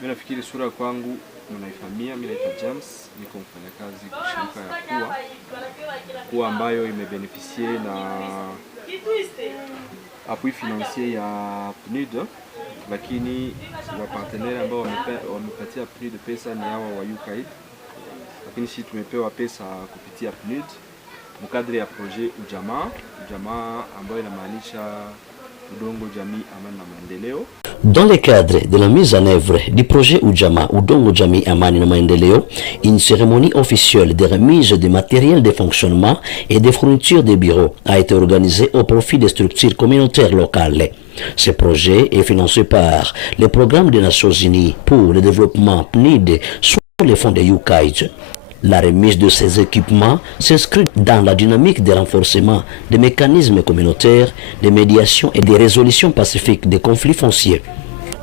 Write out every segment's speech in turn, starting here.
Mimi nafikiri sura kwangu mnaifahamia, mimi naitwa James, niko mfanyakazi kwa shirika ya kuwa ambayo imebeneficie na appui financier ya PNUD, lakini wa partenaire ambao wamepatia PNUD pesa ni hawa wa UKAID, lakini sisi tumepewa pesa kupitia PNUD mkadri ya projet Ujamaa ambayo inamaanisha Udongo Jamii Amani na Maendeleo. Dans le cadre de la mise en œuvre du projet Ujamaa Udongo Jamii Amani na Maendeleo, une cérémonie officielle de remise de matériel de fonctionnement et de fourniture de bureaux a été organisée au profit des structures communautaires locales. Ce projet est financé par le programme des Nations Unies pour le développement PNUD sous les fonds de UKAID. La remise de ces équipements s'inscrit dans la dynamique de renforcement des mécanismes communautaires, de médiation et de résolution pacifique des conflits fonciers.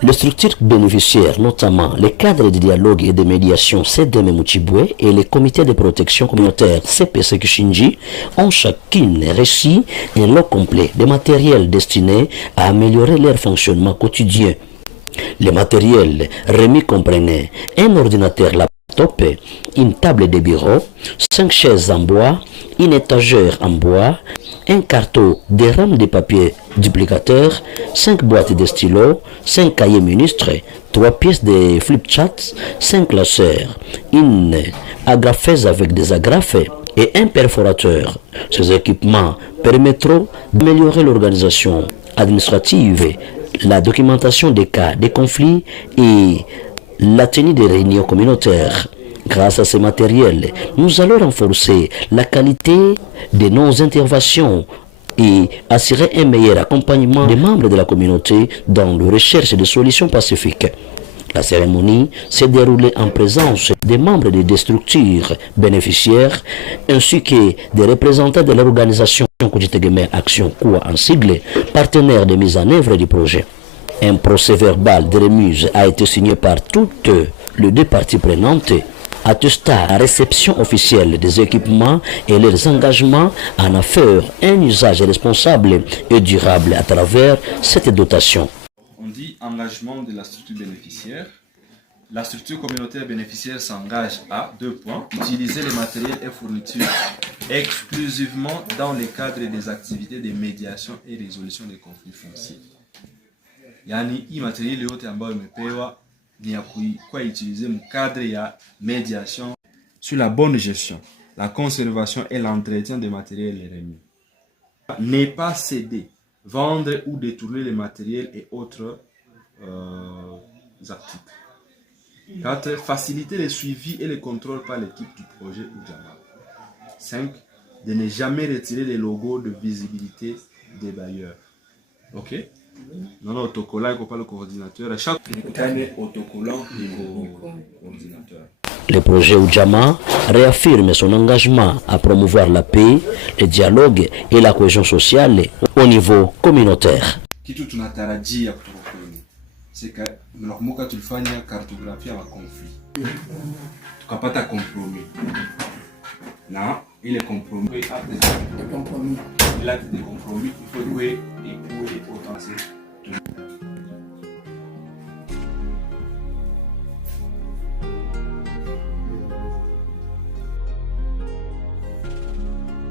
Les structures bénéficiaires, notamment les cadres de dialogue et de médiation CDM Mouchibwe et les comités de protection communautaire CPC Kishinji, ont chacune reçu un lot complet de matériel destiné à améliorer leur fonctionnement quotidien. Les matériels remis comprenaient un ordinateur laptop, une table de bureau, 5 chaises en bois, une étagère en bois, un carton, des rames de papier duplicateur, 5 boîtes de stylos, 5 cahiers ministres, 3 pièces de flip-chart, 5 classeurs, une agrafeuse avec des agrafes et un perforateur. Ces équipements permettront d'améliorer l'organisation administrative, la documentation des cas de conflits et la tenue des réunions communautaires. Grâce à ces matériels, nous allons renforcer la qualité de nos interventions et assurer un meilleur accompagnement des membres de la communauté dans la recherche de solutions pacifiques. La cérémonie s'est déroulée en présence des membres des structures bénéficiaires ainsi que des représentants de l'organisation Koujitegeme Action Koua en sigle, partenaire de mise en œuvre du projet. Un procès-verbal de remise a été signé par toutes les deux parties prenantes, attestant la réception officielle des équipements et leurs engagements en affaire un usage responsable et durable à travers cette dotation. On dit engagement de la structure bénéficiaire. La structure communautaire bénéficiaire s'engage à 2 points. Utiliser les matériels et fournitures exclusivement dans le cadre des activités de médiation et résolution des conflits fonciers. Yani, hii matériel yote ambayo imepewa ni ya kwa utiliser mu cadre ya médiation sur la bonne gestion, la conservation et l'entretien des matériels remis. Ne pas céder, vendre ou détourner les matériels et autres actifs. 4. Faciliter le suivi et le contrôle par l'équipe du projet Ujamaa. 5. De ne jamais retirer les logos de visibilité des bailleurs. Ok? Non, autocollant, il ne faut pas le coordinateur. À chaque autocollant, il coordinateur. Le projet Ujamaa réaffirme son engagement à promouvoir la paix, le dialogue et la cohésion sociale au niveau communautaire. Kitu tunatarajia kutoka kwenu. Sika mnakumbuka tulifanya kartografia ya conflit. Tukapata compromis. Na ile compromis l'acte de compromis il faut jouer et pour les potentiels.